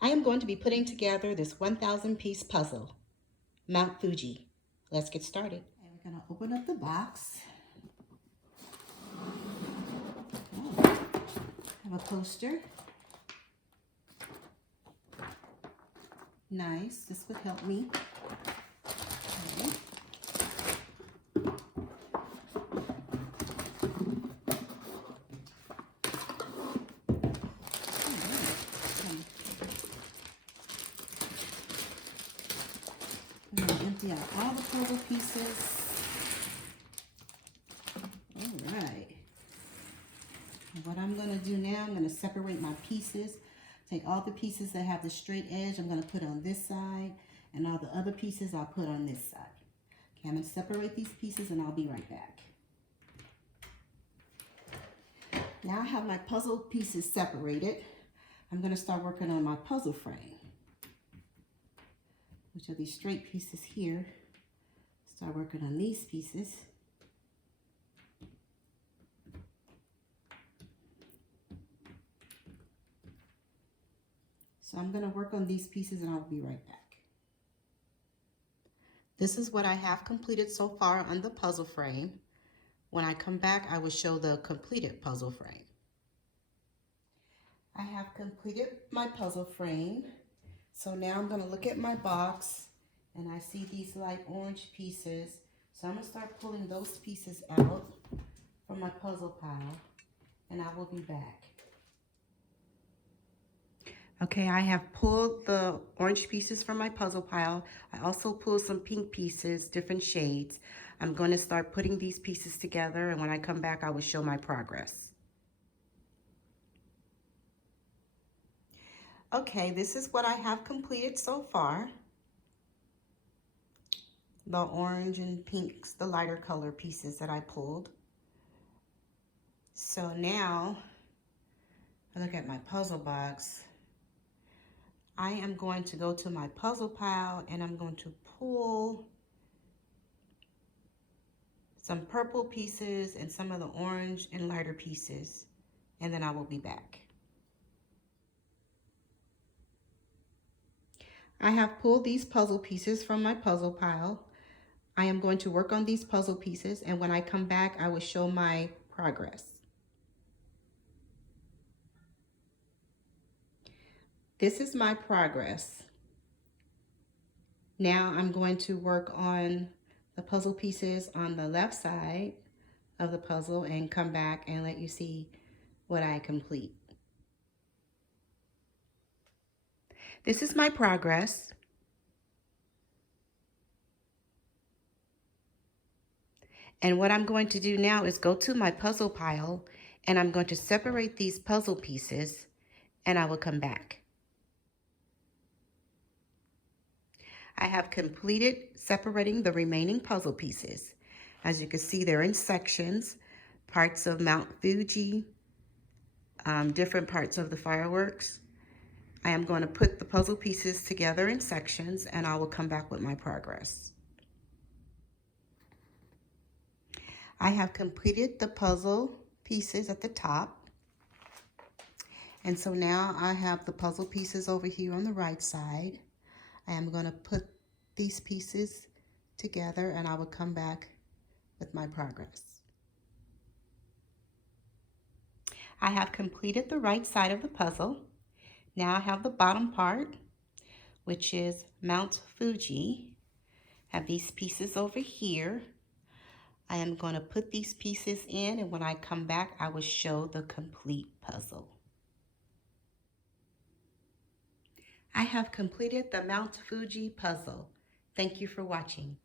I am going to be putting together this 1,000 piece puzzle, Mount Fuji. Let's get started. And we're going to open up the box. Oh, have a poster. Nice. This would help me. Okay. I'm going to empty out all the puzzle pieces. All right. And what I'm going to do now, I'm going to separate my pieces. Take all the pieces that have the straight edge, I'm going to put on this side, and all the other pieces I'll put on this side. Okay, I'm going to separate these pieces and I'll be right back. Now I have my puzzle pieces separated. I'm going to start working on my puzzle frame, which are these straight pieces here. Start working on these pieces. So I'm going to work on these pieces and I'll be right back. This is what I have completed so far on the puzzle frame. When I come back, I will show the completed puzzle frame. I have completed my puzzle frame. So now I'm going to look at my box and I see these light orange pieces. So I'm going to start pulling those pieces out from my puzzle pile and I will be back. Okay, I have pulled the orange pieces from my puzzle pile. I also pulled some pink pieces, different shades. I'm going to start putting these pieces together, and when I come back, I will show my progress. Okay, this is what I have completed so far. The orange and pinks, the lighter color pieces that I pulled. So now, I look at my puzzle box. I am going to go to my puzzle pile and I'm going to pull some purple pieces and some of the orange and lighter pieces, and then I will be back. I have pulled these puzzle pieces from my puzzle pile. I am going to work on these puzzle pieces, and when I come back, I will show my progress. This is my progress. Now I'm going to work on the puzzle pieces on the left side of the puzzle and come back and let you see what I complete. This is my progress. And what I'm going to do now is go to my puzzle pile and I'm going to separate these puzzle pieces and I will come back. I have completed separating the remaining puzzle pieces. As you can see, they're in sections, parts of Mount Fuji, different parts of the fireworks. I am going to put the puzzle pieces together in sections and I will come back with my progress. I have completed the puzzle pieces at the top. And so now I have the puzzle pieces over here on the right side. I am going to put these pieces together and I will come back with my progress. I have completed the right side of the puzzle. Now I have the bottom part, which is Mount Fuji. I have these pieces over here. I am going to put these pieces in, and when I come back, I will show the complete puzzle. I have completed the Mount Fuji puzzle. Thank you for watching.